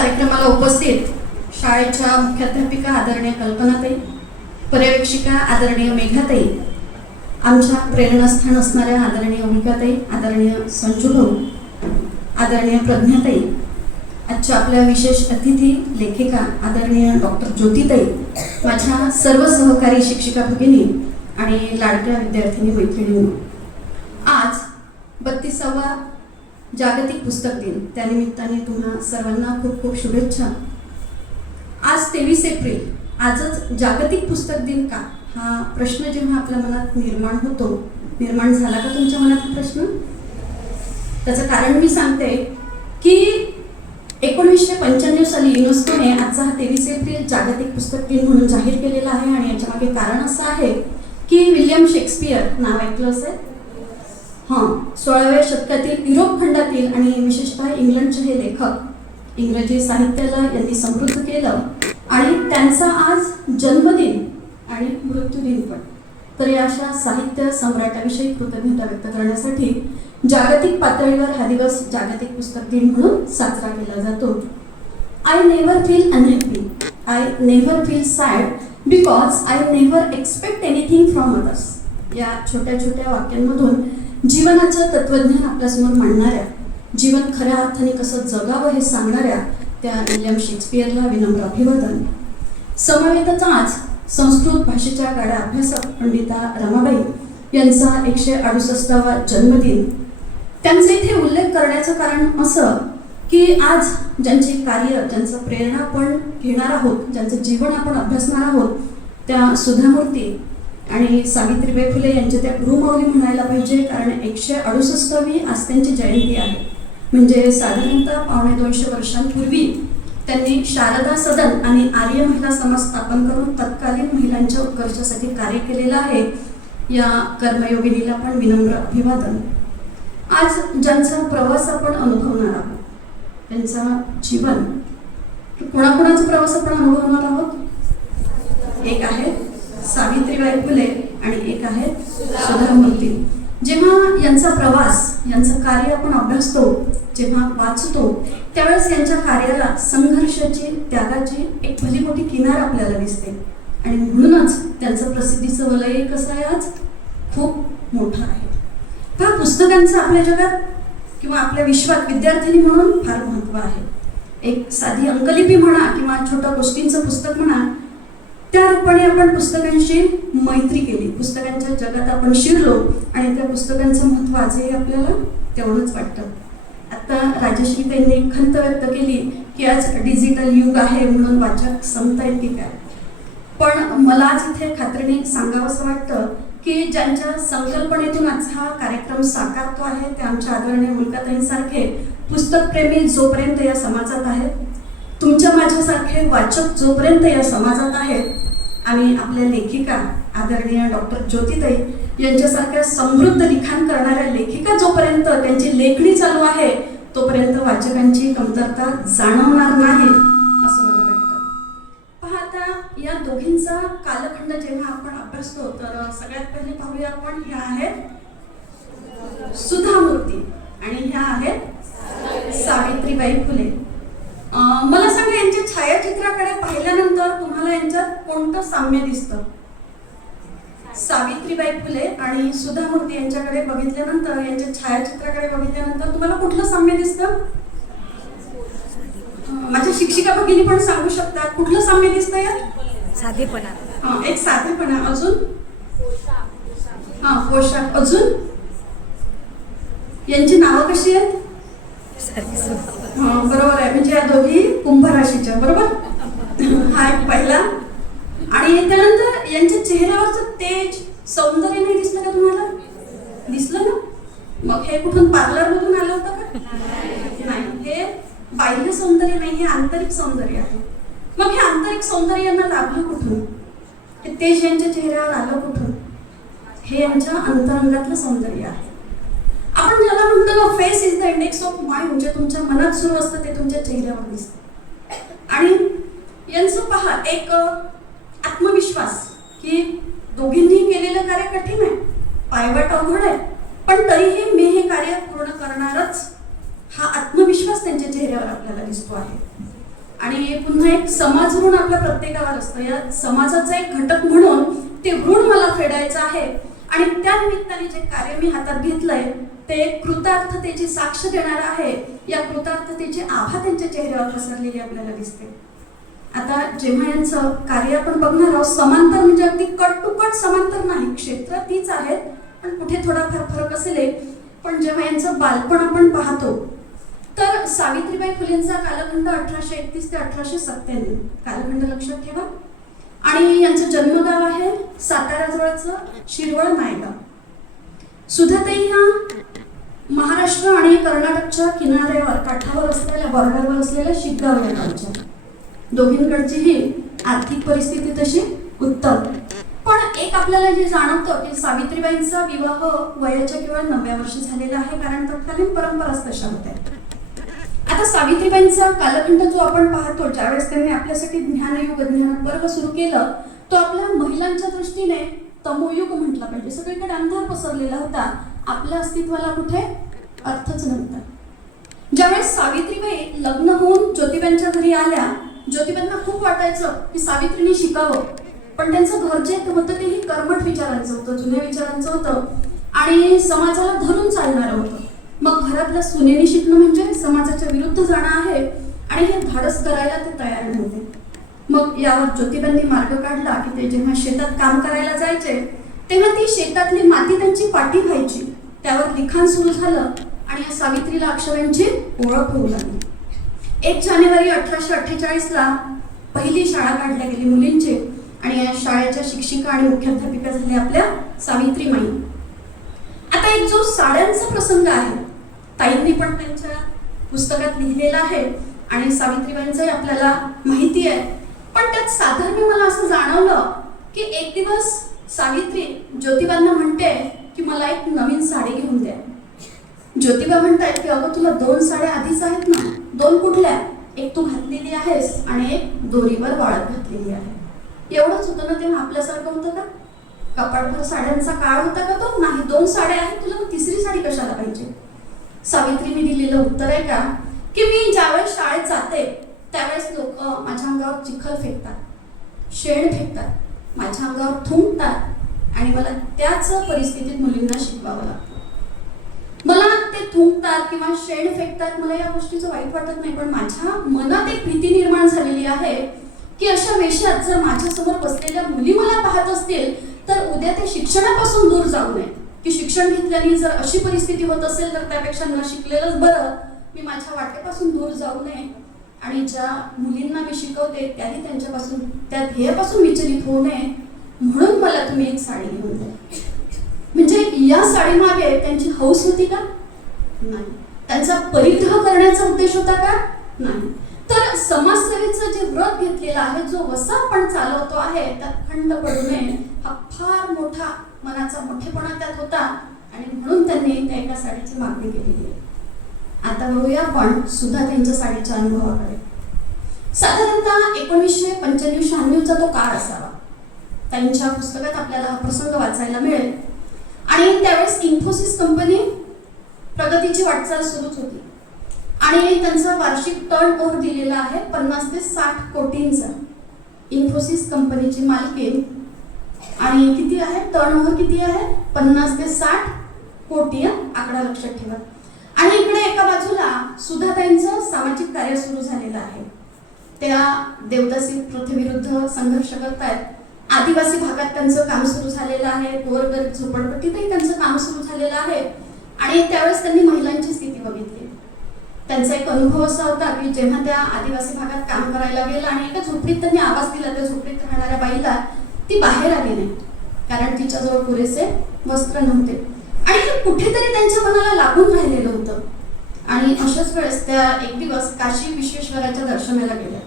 कार्यक्रमाला उपस्थित शाळेच्या मुख्याध्यापिका आदरणीय कल्पनाताई, पर्यवेक्षिका आदरणीय मेघाताई, आमच्या प्रेरणास्थान असणाऱ्या आदरणीय ओमिकाताई, आदरणीय संजू भाऊ, आदरणीय प्रज्ञाताई, आजच्या आपल्या विशेष अतिथी लेखिका आदरणीय डॉक्टर ज्योतिताई, माझ्या सर्व सहकारी शिक्षिका भगिनी आणि लाडक्या विद्यार्थिनी मैत्रिणींनो, आज 32वा जागतिक पुस्तक दिन, त्यानिमित्ताने तुम्हा सर्वांना खूप खूप शुभेच्छा. आज 23 एप्रिल, आजच जागतिक पुस्तक दिन का, हा प्रश्न जेव्हा आपल्या मनात निर्माण झाला का तुमच्या मनात हा प्रश्न? त्याचं कारण मी सांगते की 1995 साली युनेस्कोने आजचा हा 23 एप्रिल जागतिक पुस्तक दिन म्हणून जाहीर केलेला आहे. आणि याच्या मागे कारण असं आहे की विल्यम शेक्सपियर नाव ऐकलं असेल? 16व्या शतकातील युरोप खंडातील आणि विशेषतः इंग्लंडचे हे लेखक इंग्रजी साहित्याला यांनी समृद्ध केलं आणि त्यांचा आज जन्मदिन आणि मृत्यूदिन पण. तर या अशा साहित्य सम्राटाविषयी कृतज्ञता व्यक्त करण्यासाठी जागतिक पातळीवर हा दिवस जागतिक पुस्तक दिन म्हणून साजरा केला जातो. I never feel unhappy, I never feel sad because I never expect anything from others, या छोट्या छोट्या वाक्यांमधून जीवनाचं तत्वज्ञान आपल्यासमोर मांडणाऱ्या, जीवन खऱ्या अर्थाने कसं जगावं हे सांगणाऱ्या त्या विल्यम शेक्सपियरला विनम्र अभिवादन. समवेतच आज संस्कृत भाषेच्या गाड्या अभ्यासक पंडिता रमाबाई यांचा 168वा जन्मदिन. त्यांचे इथे उल्लेख करण्याचं कारण असं की आज ज्यांचे कार्य, ज्यांचं प्रेरणा आपण घेणार आहोत, ज्यांचं जीवन आपण अभ्यासणार आहोत, त्या सुधामूर्ती आणि सावित्रीबाई फुले यांच्या त्या गुरुमाऊली म्हणायला पाहिजे, कारण 168वी आज त्यांची जयंती आहे. म्हणजे साधारणतः 250 वर्षांपूर्वी त्यांनी शारदा सदन आणि आर्य महिला समाज स्थापन करून तत्कालीन महिलांच्या उत्कर्षासाठी कार्य केलेलं आहे. या कर्मयोगिनीला पण विनम्र अभिवादन. आज ज्यांचा प्रवास आपण अनुभवणार आहोत, त्यांचा जीवन, कोणाकोणाचा प्रवास आपण अनुभवणार आहोत? एक आहे सावित्रीबाई फुले आणि एक आहे सुधामूर्ती. जेव्हा यांचा प्रवास, यांचं कार्य आपण अभ्यासतो, जेव्हा वाचतो, त्यावेळेस यांच्या कार्याला संघर्षाची, त्यागाची एक भली मोठी किनार आपल्याला दिसते. आणि म्हणूनच त्यांचं प्रसिद्धीचं वलय कसं आहे आज खूप मोठं आहे. पहा, पुस्तकांचं आपल्या जगात किंवा आपल्या विश्वात विद्यार्थिनी म्हणून फार महत्त्व आहे. एक साधी अंकलिपी म्हणा किंवा छोट्या गोष्टींचं पुस्तक म्हणा, त्या रूपाने आपण पुस्तकांशी मैत्री केली, पुस्तकांच्या जगात आपण शिरलो आणि त्या पुस्तकांचं महत्त्व आजही आपल्याला तेवढंच वाटतं. आता राजश्री त्यांनी एक खंत व्यक्त केली की आज डिजिटल युग आहे म्हणून वाचक संपतायत की काय. पण मला आज इथे खात्रीने सांगावंसं वाटतं की ज्यांच्या संकल्पनेतून आज हा कार्यक्रम साकारतो आहे ते आमच्या आदरणीय मुलकाताईंसारखे पुस्तकप्रेमी जोपर्यंत या समाजात आहेत, तुमच्या माझ्यासारखे वाचक जोपर्यंत या समाजात आहेत, आणि आपल्या लेखिका आदरणीय डॉक्टर ज्योतिताई यांच्यासारख्या समृद्ध लिखाण करणाऱ्या लेखिका जोपर्यंत त्यांची लेखणी चालू आहे, तोपर्यंत वाचकांची कमतरता जाणवणार नाही असं मला वाटतं. पहा, आता या दोघींचा कालखंड जेव्हा आपण अभ्यासतो तर सगळ्यात पहिले पाहूया आपण, ह्या आहेत सुधामूर्ती आणि ह्या आहेत सावित्रीबाई फुले. मला सांगा, यांच्या छायाचित्राकडे पाहिल्यानंतर तुम्हाला यांच्यात कोणतं साम्य दिसतं? सावित्रीबाई फुले आणि सुधामूर्ती यांच्याकडे बघितल्यानंतर, यांच्या छायाचित्राकडे बघितल्यानंतर तुम्हाला कुठलं साम्य दिसतं? माझ्या शिक्षिका भगिनी पण सांगू शकतात कुठलं साम्य दिसतं यात? साधेपणा. एक साधेपणा. अजून? पोशाख. अजून? यांची नावं कशी आहेत? बरोबर आहे, म्हणजे या दोघी कुंभ राशीच्या, बरोबर. हा एक पहिला. आणि त्यानंतर यांच्या चेहऱ्यावरचं तेज, सौंदर्य नाही दिसलं का तुम्हाला? दिसलं ना? मग हे कुठून पार्लर मधून आलं होतं का? नाही, हे बाह्य सौंदर्य नाही, हे आंतरिक सौंदर्य आहे. मग हे आंतरिक सौंदर्य यांना लाभलं कुठून? हे तेज यांच्या चेहऱ्यावर आलं कुठून? हे यांच्या अंतरंगातलं सौंदर्य आहे. आपण ज्याला म्हणतो face is the index of mind, जे तुमच्या मनात सुरू असतं ते तुमच्या चेहऱ्यावर दिसतं. आणि यांचं पहा, एक आत्मविश्वास की दोघींनी केलेलं कार्य कठीण आहे, पायवाट अवघड आहे, पण तरीही मी हे कार्य पूर्ण करणारच, हा आत्मविश्वास त्यांच्या चेहऱ्यावर आपल्याला दिसतो आहे. आणि पुन्हा एक समाज ऋण आपल्या प्रत्येकावर असतं. या समाजाचा एक घटक म्हणून ते ऋण मला फेडायचं आहे आणि त्या निमित्ताने जे कार्य मी हातात घेतलंय ते कृतार्थतेची साक्ष देणार आहे. या कृतार्थतेची आभा त्यांच्या चेहऱ्यावर पसरलेली आपल्याला दिसते. आता जेव्हा यांचं कार्य आपण बघणार आहोत, समांतर म्हणजे अगदी कट टू कट समांतर नाही, क्षेत्र तीच आहेत पण कुठे थोडाफार फरक असेल. पण जेव्हा यांचं बालपण आपण पाहतो तर सावित्रीबाई फुलेंचा कालखंड 1831 ते 1897 कालखंड लक्षात ठेवा. आणि यांचं जन्मगाव आहे साताऱ्याजवळचं शिरवळ नायगाव. सुधाताई ह्या महाराष्ट्र आणि कर्नाटकच्या किनाऱ्यावर काठावर असलेल्या बॉर्डरवर असलेल्या शिग्गाव या गावच्या. दोघींकडचीही आर्थिक परिस्थिती तशी उत्तम. पण एक आपल्याला जे जाणवतं की सावित्रीबाईंचा विवाह वयाच्या केवळ 9व्या वर्षी झालेला आहे, कारण तत्कालीन परंपराच तशा होत्या. आता सावित्रीबाईंचा कालखंड जो आपण पाहतो, ज्यावेळेस त्यांनी आपल्यासाठी ज्ञानयुग ज्ञानपर्व सुरू केलं, तो आपल्या महिलांच्या दृष्टीने तमोयुग म्हटला पाहिजे. सगळीकडे अंधार पसरलेला होता, आपल्या अस्तित्वाला कुठे अर्थच नव्हता. ज्यावेळेस सावित्रीबाई लग्न होऊन ज्योतिबांच्या घरी आल्या, ज्योतिबांना खूप वाटायचं की सावित्रीने शिकावं, पण त्यांचं घर जे होतं तेही कर्मठ विचारांचं होतं, जुन्या विचारांचं होतं आणि समाजाला धरून चालणारं होतं. मग घरातल्या सुनेनी शिकणं म्हणजे समाजाच्या विरुद्ध जाणं आहे आणि हे धाडस करायला ते तयार नव्हते. मग यावर ज्योतिबांनी मार्ग काढला की ते जेव्हा शेतात काम करायला जायचे तेव्हा ती शेतातली माती त्यांची पाठी व्हायची, त्यावर लिखाण सुरू झालं आणि या सावित्रीला अक्षरांची ओळख होऊ लागली. 1 जानेवारी 1848 पहिली शाळा काढल्या गेली मुलींची आणि या शाळेच्या शिक्षिका आणि मुख्याध्यापिका झाल्या आपल्या सावित्रीमाई. आता एक जो साड्यांचा प्रसंग आहे, ताईंनी पण त्यांच्या पुस्तकात लिहिलेला आहे आणि सावित्रीबाईंचंही आपल्याला माहिती आहे. पण त्यात साधारण मला असं जाणवलं की एक दिवस सावित्री ज्योतिबांना म्हणते की मला एक नवीन साडी घेऊन द्या. ज्योतिबा म्हणतायत की अगं तुला 2 साड्या आधीच आहेत ना. 2 कुठल्या? एक तू घातलेली आहेस आणि एक दोरीवर वाळत घातलेली आहे. एवढंच होतं ना तेव्हा आपल्यासारखं होतं का? कपाटभर साड्यांचा काळ होता का तो? नाही. 2 साड्या आहेत, तुला मग तिसरी साडी कशाला पाहिजे? सावित्रीने दिलेलं उत्तर आहे का की मी ज्यावेळेस शाळेत जाते त्यावेळेस लोक माझ्या अंगावर चिखल फेकतात, शेण फेकतात, माझ्या अंगावर थुंकतात आणि मला त्याच परिस्थितीत मुलींना शिकवावं लागतं. मला ते थुंकतात किंवा शेण फेकतात, मला या गोष्टीचं वाईट वाटत नाही, पण माझ्या मनात एक भीती निर्माण झालेली आहे की अशा वेशात जर माझ्यासमोर बसलेल्या मुली मला पाहत असतील तर उद्या ते शिक्षणापासून दूर जाऊ नये, की शिक्षण घेतल्याने जर अशी परिस्थिती होत असेल तर त्यापेक्षा न शिकलेलंच बरं. मी माझ्या वाटेपासून दूर जाऊ नये आणि ज्या मुलींना मी शिकवते त्याही त्यांच्यापासून त्या ध्येयापासून विचलित होऊ नये, म्हणून मला तुम्ही एक साडी घेऊन द्या. म्हणजे या साडीमागे त्यांची हौस होती का? नाही. त्यांचा परिग्रह करण्याचा उद्देश होता का? नाही. तर समाजसेवेचं जे व्रत घेतलेलं आहे, जो वसा आपण चालवतो आहे, त्यात खंड पडू नये हा फार मोठा मनाचा मोठेपणा त्यात होता आणि म्हणून त्यांनी त्या एका साडीची मागणी केलेली आहे. आता बघूया आपण सुद्धा त्यांच्या साडीच्या अनुभवाकडे. साधारणतः 1995-96चा तो काळ असावा. त्यांच्या पुस्तकात आपल्याला हा प्रसंग वाचायला मिळेल आणि त्यावेळेस इन्फोसिस कंपनी प्रगतीची वाटचाल सुरूच होती आणि त्यांचा वार्षिक टर्न ओव्हर दिलेला आहे 50 ते 60 कोटींचा. इन्फोसिस कंपनीची मालकीण आणि किती आहे टर्न ओव्हर, किती आहे 50 ते 60 कोटी. आकडा लक्षात ठेवा. आणि इकडे एका बाजूला सुधाताईंचं सामाजिक कार्य सुरू झालेलं आहे. त्या देवदासी प्रथेविरुद्ध संघर्ष करतायत. आदिवासी भागात त्यांचं काम सुरू झालेलं आहे, गोरगरीब झोपडपट्टीतही त्यांचं काम सुरू झालेलं आहे आणि त्यावेळेस त्यांनी महिलांची स्थिती बघितली. त्यांचा एक अनुभव असा होता की जेव्हा त्या आदिवासी भागात काम करायला गेला आणि एका झोपडीत त्यांनी आवाज दिला, त्या झोपडीत राहणाऱ्या बाईला, ती बाहेर आली नाही कारण तिच्याजवळ पुरेसे वस्त्र नव्हते आणि हे कुठेतरी त्यांच्या मनाला लागून राहिलेलं होतं. आणि अशाच वेळेस त्या एक दिवस काशी विश्वेश्वराच्या दर्शनाला गेल्या.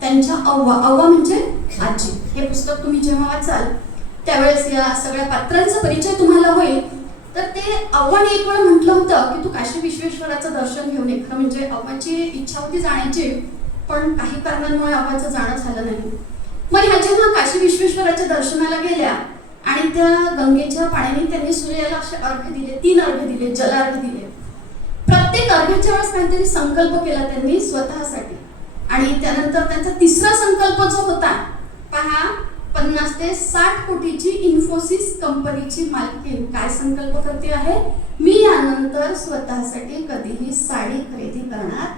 त्यांच्या अव्वा म्हणजे आजी. हे पुस्तक तुम्ही जेव्हा वाचाल त्यावेळेस या सगळ्या पात्रांचा परिचय तुम्हाला होईल. तर ते अव्वाने एक वेळ म्हटलं होतं की तू काशी विश्वेश्वराचं दर्शन घेऊन ये. खरं म्हणजे अव्वाची इच्छा होती जाण्याची, पण काही कारणांमुळे अव्वाचं जाणं झालं नाही. मग ह्या जेव्हा काशी विश्वेश्वराच्या दर्शनाला गेल्या आणि त्या गंगेच्या पाण्याने त्यांनी सूर्याला असे अर्घ्य दिले, 3 अर्घ्य दिले, जलार्घ्य दिले. प्रत्येक अर्घ्याच्या वेळेस काहीतरी संकल्प केला त्यांनी स्वतःसाठी आणि त्यानंतर त्यांचा तिसरा संकल्प जो होता, पहा, 50 ते 60 कोटीची इन्फोसिस कंपनीची मालकीण काय संकल्प करते आहे, मी यानंतर स्वतःसाठी कधीही साडी खरेदी करणार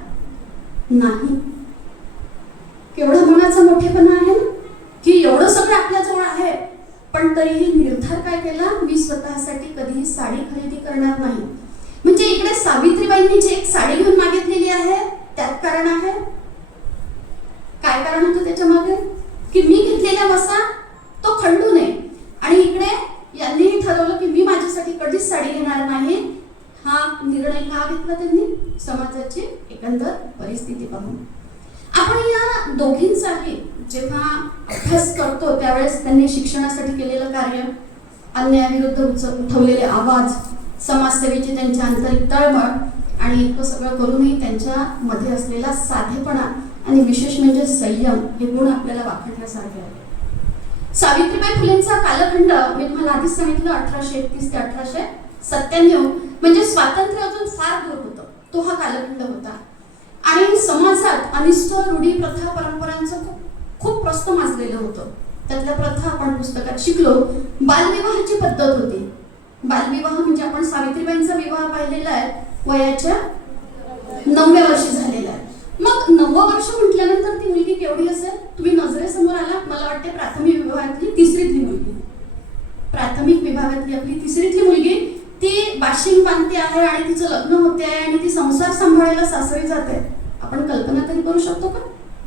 नाही. केवढा मनाचा मोठेपणा आहे ना, की एवढं सगळं आपल्या जवळ आहे पण तरीही निर्धार काय केला, मी स्वतःसाठी कधीही साडी खरेदी करणार नाही. म्हणजे इकडे सावित्रीबाईंनी जी एक साडी घेऊन मागितलेली आहे त्यात कारण आहे. काय कारण होतं त्याच्या मागे, की मी घेतलेला वसा तो खंडू नये. आणि इकडे यांनीही ठरवलं की मी माझ्यासाठी कधीच साडी घेणार नाही. हा निर्णय का घेतला त्यांनी, समाजाची एकंदर परिस्थिती पाहून. आपण या दोघींचाही जेव्हा अभ्यास करतो त्यावेळेस त्यांनी शिक्षणासाठी केलेलं कार्य, अन्यायाविरुद्ध उठवलेले आवाज, समाजसेवेची त्यांची आंतरिक तळमळ आणि इतकं सगळं करूनही त्यांच्यामध्ये असलेला साधेपणा आणि विशेष म्हणजे संयम हे गुण आपल्याला वाखाणण्यासारखे आहे. सावित्रीबाई फुलेंचा कालखंड मी तुम्हाला आधीच सांगितलं 1831 ते 1897, म्हणजे स्वातंत्र्य अजून फार दूर होतं, तो हा कालखंड होता. आणि समाजात अनिष्ट रूढी प्रथा परंपरांचं खूप प्रस्त माजलेलं होतं. त्यातल्या प्रथा आपण पुस्तकात शिकलो. बालविवाहाची पद्धत होती. बालविवाह म्हणजे आपण सावित्रीबाईंचा विवाह पाहिलेला आहे वयाच्या 9व्या वर्षी झालेला आहे. मग 9वं वर्ष म्हटल्यानंतर ती मुलगी केवढी असेल, तुम्ही नजरेसमोर आला, मला वाटते प्राथमिक विभागातली तिसरीतली मुलगी, प्राथमिक विभागातली आपली तिसरीतली मुलगी, ती बाशिंग बांधते आहे आणि तिचं लग्न होते आहे आणि ती संसार सांभाळायला सासरी जाते. आपण कल्पना तरी करू शकतो का,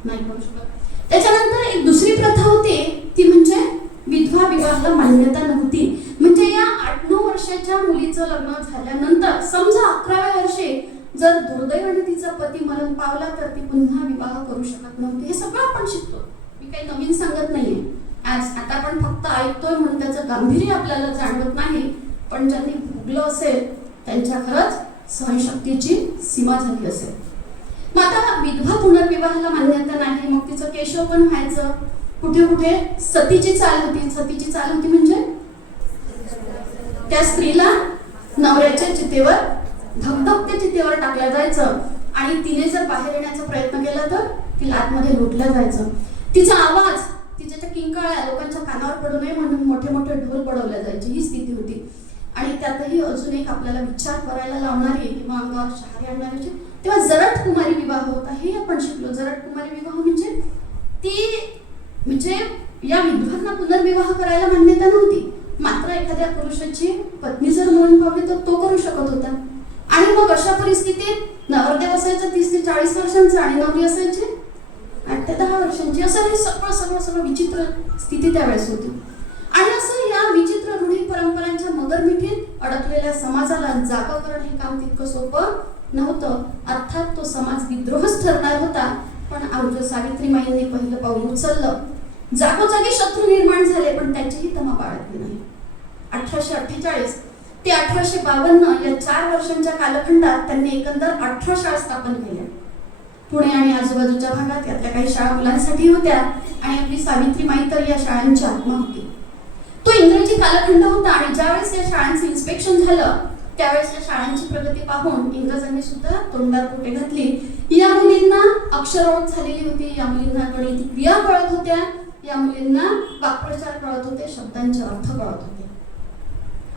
नाही करू शकत. त्याच्यानंतर एक दुसरी प्रथा होती, ती म्हणजे विधवा विवाहाला मान्यता नव्हती. म्हणजे या 8-9 वर्षाच्या मुलीचं लग्न झाल्यानंतर समजा 11व्या वर्षी जर दुर्दैवाने तिचा पती मरण पावला तर ती पुन्हा विवाह करू शकत नव्हती. हे सगळं आपण शिकतो, मी काही नवीन सांगत नाहीये. आता आपण फक्त ऐकतोय म्हणून त्याचं गांभीर्य आपल्याला जाणवत नाही, पण ज्यांनी भोगलं असेल त्यांच्या खरंच सहनशक्तीची सीमा झाली असेल. मग आता विधवा पुनर्विवाहाला मान्यता नाही, मग तिचं केशव पण व्हायचं. कुठे कुठे सतीची चाल होती. सतीची चाल होती म्हणजे त्या स्त्रीला नवऱ्याच्या चितेवर, धगधगत्या चितेवर टाकलं जायचं आणि तिने जर बाहेर येण्याचा प्रयत्न केला तर तिला आतमध्ये लुटलं जायचं. तिचा आवाज, तिच्या त्या किंकाळ्या लोकांच्या कानावर पडू नये म्हणून मोठे मोठे ढोल पडवले जायचे, ही स्थिती होती. आणि त्यातही अजून एक आपल्याला विचार करायला लावणारी किंवा अंगावर शहारे आणणारी, तेव्हा जरट कुमारी विवाह होता, हे आपण शिकलो. जरट कुमारी विवाह म्हणजे या विधवांना पुनर्विवाह करायला मान्यता नव्हती, मात्र एखाद्या पुरुषाची पत्नी जर मरण पावली तर तो करू शकत होता. आणि मग अशा परिस्थितीत नवरदेव असायचा 30 ते 40 वर्षांचा आणि नवरी असायची 8 ते 10 वर्षांची. असं हे सगळं विचित्र स्थिती त्यावेळेस होती. आणि असं या विचित्र रूढी परंपरांच्या मगरमिठीत अडकलेल्या समाजाला जागा करणं हे काम तितकं सोपं नव्हतं. अर्थात तो समाज विद्रोहच ठरणार होता. पण आमच्या सावित्रीमाईंनी पहिलं पाऊल उचललं. जागोजागी शत्रू निर्माण झाले पण त्याचीही तमा बाळगली नाही. 1848 ते 1852 या 4 वर्षांच्या कालखंडात त्यांनी एकंदर 18 शाळा स्थापन केल्या. पुणे आणि आजूबाजूच्या भागात यातल्या काही शाळा मुलांसाठी होत्या आणि आपली सावित्रीमाई तर या शाळांची आत्मा होती. तो इंग्रजी कालखंड होता आणि ज्यावेळेस या शाळांचं इन्स्पेक्शन झालं त्यावेळेस या शाळांची प्रगती पाहून इंग्रजांनी सुद्धा तोंडात बोटे घातली. या मुलींना अक्षरओळख झालेली होती, या मुलींना गणिती क्रिया कळत होत्या, या मुलींना वाक्प्रचार कळत होते, शब्दांचे अर्थ कळत होते.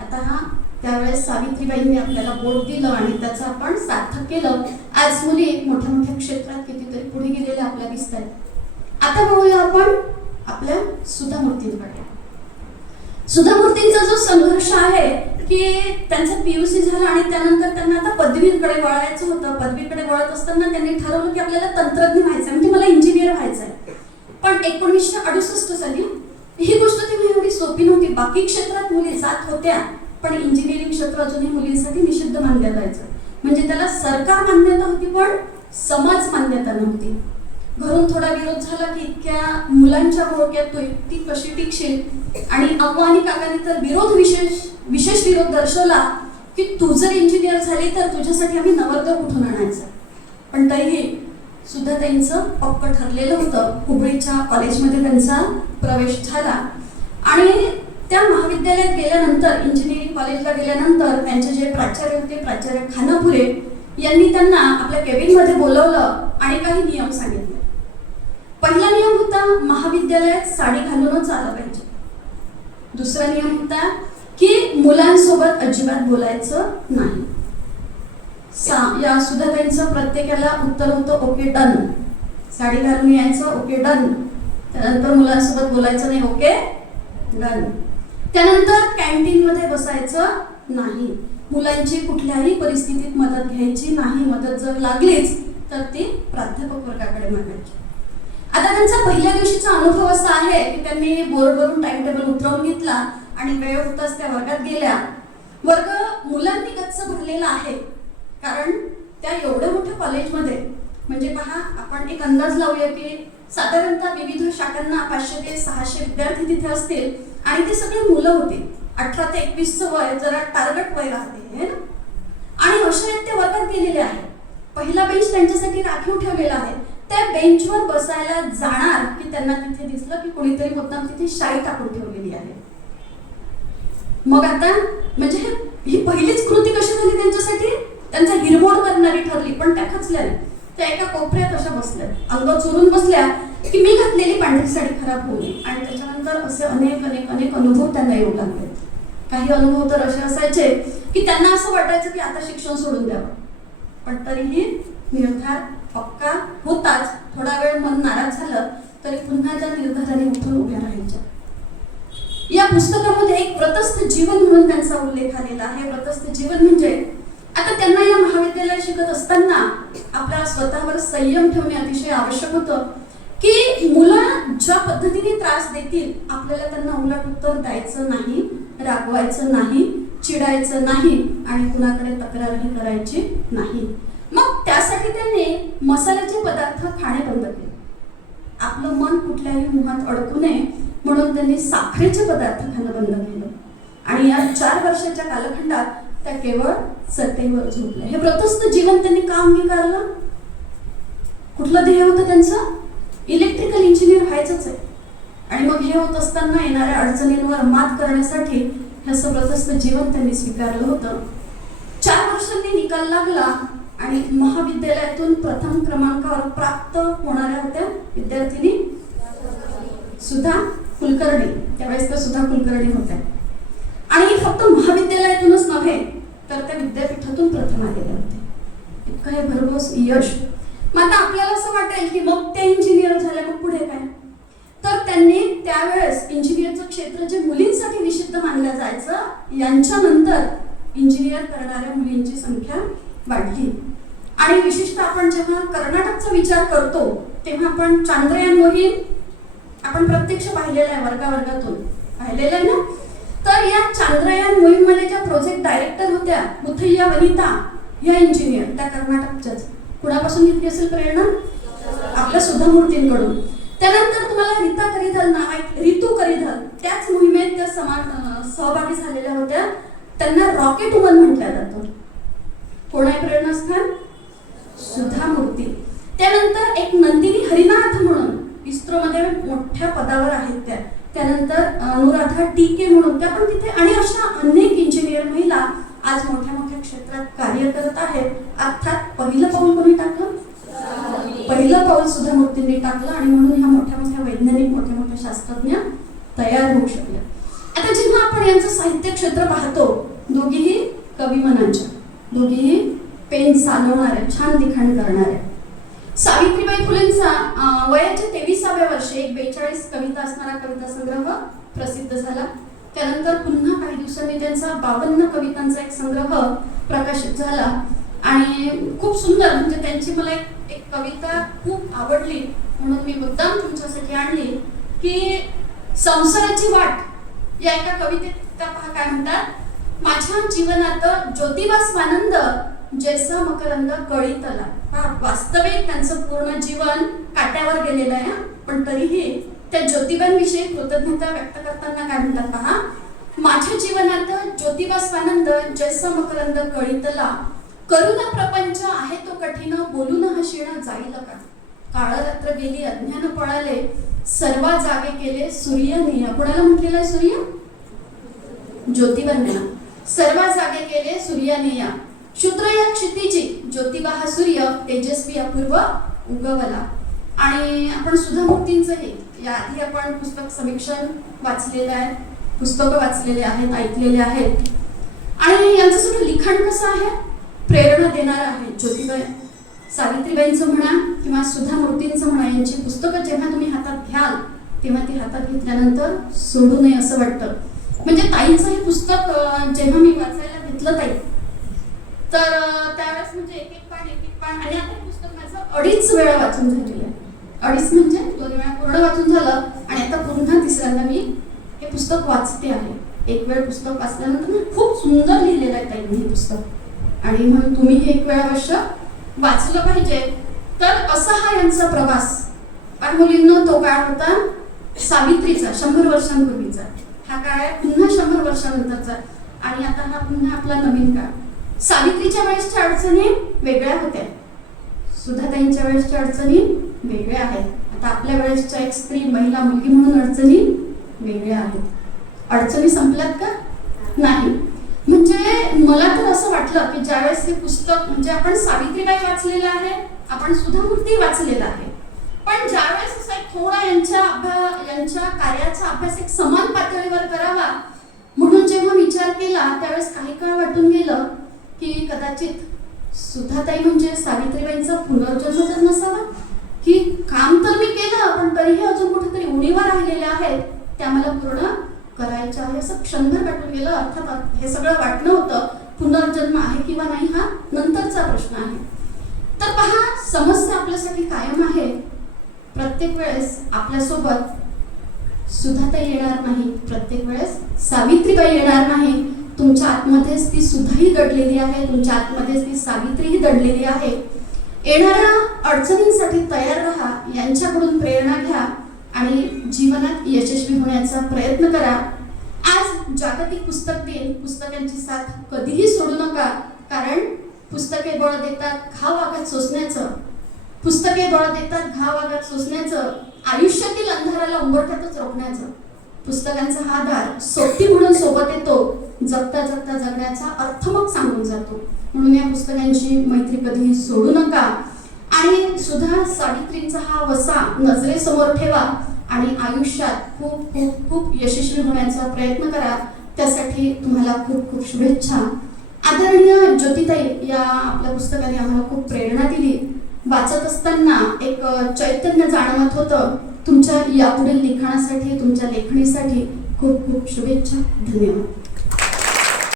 आता त्यावेळेस सावित्रीबाईंनी आपल्याला बोट दिलं आणि त्याचं आपण सार्थक केलं. आज मुली मोठ्या मोठ्या क्षेत्रात कितीतरी पुढे गेलेल्या आपल्याला दिसत आहेत. आता बघूया आपण आपल्या सुधा मूर्तींकडे. सुधा मूर्तींचा जो संघर्ष आहे की त्यांचं PUC झालं आणि त्यानंतर त्यांना आता पदवीकडे वळायचं होतं. पदवीकडे वळत असताना त्यांनी ठरवलं की आपल्याला तंत्रज्ञ व्हायचं, म्हणजे मला इंजिनियर व्हायचं आहे. पण 1968 साली ही गोष्ट तेव्हा एवढी सोपी नव्हती. बाकी क्षेत्रात मुली जात होत्या पण इंजिनिअरिंग क्षेत्र अजूनही मुलींसाठी निषिद्ध मानलं जायचं. म्हणजे त्याला सरकार मान्यता होती पण समाज मान्यता नव्हती. घरून थोडा विरोध झाला की इतक्या मुलांच्या घोळक्यात तू एकटी कशी टिकशील, आणि अव्वा आणि काकांनी तर विशेष विरोध दर्शवला की तू जर इंजिनियर झाली तर तुझ्यासाठी आम्ही नवरदेव कुठून आणायचं. पण तरीही सुद्धा त्यांचं पक्क ठरलेलं होतं. हुबळीच्या कॉलेजमध्ये त्यांचा प्रवेश झाला आणि त्या महाविद्यालयात गेल्यानंतर, इंजिनिअरिंग कॉलेजला गेल्यानंतर त्यांचे जे प्राचार्य होते, प्राचार्य खानापुरे यांनी त्यांना आपल्या केबिनमध्ये बोलवलं आणि काही नियम सांगितले. पहिला नियम होता महाविद्यालयात साडी घालूनच आलं पाहिजे. दुसरा नियम होता की मुलांसोबत अजिबात बोलायचं नाही. या सुधाताईंचं प्रत्येकाला उत्तर होतं ओके डन. साडी घालून यायचं ओके डन. त्यानंतर मुलांसोबत बोलायचं नाही ओके डन. त्यानंतर कॅन्टीन मध्ये बसायचं नाही. मुलांची कुठल्याही परिस्थितीत मदत घ्यायची नाही. मदत जर लागलीच तर ती प्राध्यापक वर्गाकडे मागायची. आता त्यांचा पहिल्या दिवशीचा अनुभव असा आहे की त्यांनी बोर्डवरून टाइम टेबल उतरवून घेतला आणि वेळ होताच त्या वर्गात गेल्या. वर्ग मुलांनी गच्च भरलेला आहे, कारण त्या एवढ्या मोठ्या कॉलेजमध्ये म्हणजे पहा, आपण एक अंदाज लावूया की साधारणतः विविध शाखांना 500 ते 600 विद्यार्थी तिथे असतील आणि ते सगळे मुलं होते. 18 ते 21 वय जरा टार्गेट वय राहते है ना. आणि अशा ते वर्गात गेलेले आहे. पहिला बेंच त्यांच्यासाठी राखीव ठेवलेला आहे. त्या बेंचवर बसायला जाणार की त्यांना तिथे दिसलं की कोणीतरी मुद्दाम तिथे शाई टाकून ठेवलेली आहे. मग आता म्हणजे ही पहिलीच कृती कशी झाली त्यांच्यासाठी, त्यांचा हिरमोड करणारी ठरली. पण त्या खचल्या नाही. त्या एका कोपऱ्यात अशा बसल्या, अंग चोरून बसल्या की मी घातलेली पांढरी साडी खराब होऊ नये. आणि त्याच्यानंतर असे अनेक अनेक अनेक अनुभव त्यांना येऊ लागले. काही अनुभव तर असे असायचे की त्यांना असं वाटायचं की आता शिक्षण सोडून द्यावं, पण तरीही निर्धार पक्का होताच. थोडा वेळ मन नाराज झालं तरी पुन्हा त्या निर्धाराने उठून उभ्या राहायच्या. या पुस्तकामध्ये एक व्रतस्थ जीवन म्हणून त्यांचा उल्लेख आलेला आहे. व्रतस्थ जीवन म्हणजे आता त्यांना या महाविद्यालयात शिकत असताना आपल्या स्वतःवर संयम ठेवणे अतिशय आवश्यक होतं की मुलं ज्या पद्धतीने त्रास देतील आपल्याला त्यांना उलट उत्तर द्यायचं नाही, रागवायचं नाही, चिडायचं नाही आणि कुणाकडे तक्रारही करायची नाही. मग त्यासाठी त्यांनी मसाल्याचे पदार्थ खाणे बंद केले. आपलं मन कुठल्याही मुहात अडकू नये म्हणून त्यांनी साखरेचे पदार्थ खाणं बंद केलं. आणि या 4 वर्षाच्या कालखंडात त्या केवळ चटईवर झोपल्या. हे व्रतस्थ जीवन त्यांनी का अंगीकारलं? कुठलं ध्येय होतं त्यांचं? इलेक्ट्रिकल इंजिनियर व्हायचंच आहे. आणि मग हे होत असताना येणाऱ्या अडचणींवर मात करण्यासाठी हे असं व्रतस्थ जीवन त्यांनी स्वीकारलं होतं. 4 वर्षांनी निकाल लागला आणि महाविद्यालयातून प्रथम क्रमांकावर प्राप्त होणाऱ्या होत्या विद्यार्थिनी सुधा कुलकर्णी. त्यावेळेस त्या सुधा कुलकर्णी होत्या. आणि फक्त महाविद्यालयातूनच नव्हे तर त्या विद्यापीठातून प्रथम आलेल्या होत्या. इतकं हे भरघोस यश. मग आता आपल्याला असं वाटेल की मग त्या इंजिनियर झाल्या, मग पुढे काय? तर त्यांनी त्यावेळेस इंजिनियरचं क्षेत्र जे मुलींसाठी निषिद्ध मानलं जायचं, यांच्यानंतर इंजिनियर करणाऱ्या मुलींची संख्या वाढली. आणि विशेषतः आपण जेव्हा कर्नाटकचा विचार करतो तेव्हा आपण चांद्रयान मोहीम आपण प्रत्यक्ष पाहिलेला आहे, वर्गावर्गातून पाहिलेलं आहे ना. तर या चांद्रयान मोहीम मध्ये ज्या प्रोजेक्ट डायरेक्टर होत्या मुथय्या वनिता, या इंजिनियर त्या कर्नाटकच्याच. कुणापासून घेतली असेल प्रेरणा? आपल्या सुधा मूर्तींकडून. त्यानंतर तुम्हाला रीता करिधल नाव आहे, रितू करिधल, त्याच मोहिमेत त्या सहभागी झालेल्या होत्या. त्यांना रॉकेट वुमन म्हटलं जातं. कोण आहे प्रेरणास्थान? सुधा मूर्ती. त्यानंतर एक नंदिनी हरिनाथ म्हणून इस्रोमध्ये मोठ्या पदावर आहेत त्या. त्यानंतर अनुराधा टीके म्हणून त्या पण तिथे. आणि अशा अनेक इंजिनियर महिला आज मोठ्या मोठ्या क्षेत्रात कार्य करत आहेत. अर्थात पहिलं पाऊल कोणी टाकलं? पहिलं पाऊल सुधा मूर्तींनी टाकलं. आणि म्हणून ह्या मोठ्या मोठ्या वैज्ञानिक, मोठ्या मोठ्या शास्त्रज्ञ तयार होऊ शकल्या. आता जेव्हा आपण यांचं साहित्य क्षेत्र पाहतो, दोघीही कविमनांच्या, दोघीही पेन चालवणाऱ्या, छान लिखाण करणाऱ्या. सावित्रीबाई फुलेंचा वयाच्या 23व्या वर्षी एक 42 कविता असणारा कविता संग्रह प्रसिद्ध झाला. त्यानंतर पुन्हा काही दिवसांनी त्यांचा 52 कवितांचा एक संग्रह प्रकाशित झाला. आणि खूप सुंदर, म्हणजे त्यांची मला एक कविता खूप आवडली म्हणून मी मुद्दाम तुमच्यासाठी आणली की संसाराची वाट या एका कवितेत त्या पहा काय म्हणतात. माझ्या जीवनात ज्योतिबा स्वानंद जैसा मकरंद कळीतला. वास्तविक त्यांचं पूर्ण जीवन काट्यावर गेलेलं आहे, पण तरीही त्या ज्योतिबांविषयी कृतज्ञता व्यक्त करताना काय म्हणतात पहा. माझ्या जीवनात ज्योतिबा स्वानंद जैसा मकरंद कळीतला. करुण प्रपंच आहे तो कठीण, बोलून हसीण जाईल का. काळ रात्र गेली अज्ञान पळाले, सर्वा जागे केले सूर्य निया. कोणाला म्हटलेलं आहे सूर्य? ज्योतिबांना. सर्वा जागे केले सूर्यानिया. क्षुद्र या क्षितिजी ज्योतिबा हा सूर्य तेजस्वी अपूर्व उगवला. आणि आपण सुधा मूर्तींचंही याआधी आपण पुस्तक समीक्षण वाचलेलं आहे, पुस्तकं वाचलेले आहेत, ऐकलेले आहेत. आणि यांचं सगळं लिखाण कसं आहे, प्रेरणा देणारं आहे. ज्योतिबा सावित्रीबाईंचं म्हणा किंवा सुधा मूर्तींचं म्हणा, यांची पुस्तकं जेव्हा तुम्ही हातात घ्याल तेव्हा ती हातात घेतल्यानंतर सोडू नये असं वाटतं. म्हणजे ताईंचं हे पुस्तक जेव्हा मी वाचायला घेतलं ताई, तर त्यावेळेस म्हणजे एक एक पान आणि आता हे पुस्तक माझं 2.5 वेळा वाचून झालेलं आहे. 2.5 म्हणजे 2 वेळा पूर्ण वाचून झालं आणि आता पुन्हा तिसऱ्यांदा मी हे पुस्तक वाचते आहे. एक वेळ पुस्तक वाचल्यानंतर खूप सुंदर लिहिलेलं आहे ताईंनी हे पुस्तक, आणि म्हणून तुम्ही हे एक वेळा अवश्य वाचलं पाहिजे. तर असा हा यांचा प्रवास. पण मुलींनो, तो काळ होता सावित्रीचा, 100 वर्षांपूर्वीचा. हा काळ आहे पुन्हा 100 वर्षानंतरचा, आणि आता हा पुन्हा आपला नवीन काळ. सावित्रीच्या वेळेसच्या अडचणी वेगळ्या होत्या, सुधाताईंच्या वेळेसच्या अडचणी वेगळ्या आहेत. आता आपल्या वेळेसच्या एक स्त्री, महिला, मुलगी म्हणून अडचणी वेगळ्या आहेत. अडचणी संपल्यात का? नाही. म्हणजे मला तर असं वाटलं की ज्यावेळेस हे पुस्तक, म्हणजे आपण सावित्रीबाई वाचलेलं आहे, आपण सुधा मूर्ती वाचलेला आहे, पण ज्यावेळेस असं थोडा यांच्या कार्याचा अभ्यास एक समान पातळीवर करावा म्हणून जेव्हा विचार केला, त्यावेळेस काही काळ वाटून गेलं की कदाचित सुधाताई म्हणजे सावित्रीबाईंचा पुनर्जन्म तर नसावा, की काम तर मी केलं पण तरीही अजून कुठेतरी उणीवा राहिलेल्या आहेत, त्या मला पूर्ण करायचं आहे, असं क्षणभर वाटून गेलं. अर्थात हे सगळं वाटणं होतं, पुनर्जन्म आहे किंवा नाही हा नंतरचा प्रश्न आहे. तर पहा, समस्या आपल्यासाठी कायम आहे. प्रत्येक वेळेस आपल्यासोबत सुधाताई येणार नाही, प्रत्येक वेळेस सावित्रीबाई येणार नाही. तुमच्या आतमध्येच ती सुधाही दडलेली आहे, तुमच्या आतमध्येच ती सावित्रीही दडलेली आहे. येणाऱ्या अडचणींसाठी तयार राहा, यांच्याकडून प्रेरणा घ्या आणि जीवनात यशस्वी होण्याचा प्रयत्न करा. आज जागतिक पुस्तक दिन, पुस्तकांची साथ कधीही सोडू नका, कारण पुस्तके बळ देतात घाव आघात सोसण्याचं, पुस्तके बळ देतात घाव आघात सोसण्याचं, आयुष्यातील अंधाराला उंबरठ्यातच रोखण्याचं. पुस्तकांचा हा आधार सोबती म्हणून सोबत येतो, जगता जगता जगण्याचा अर्थ मग सांगून जातो. म्हणून या पुस्तकांची मैत्री कधीही सोडू नका आणि सुधा सावित्रींचा हा वसा नजरेसमोर ठेवा आणि आयुष्यात खूप खूप खूप यशस्वी होण्याचा प्रयत्न करा. त्यासाठी तुम्हाला खूप खूप शुभेच्छा. आदरणीय ज्योतिताई या आपल्या पुस्तकाने आम्हाला खूप प्रेरणा दिली. वाचत असताना एक चैतन्य जाणवत होतं. तुमच्या यापुढील लिखाणासाठी, तुमच्या लेखणीसाठी खूप खूप शुभेच्छा. धन्यवाद.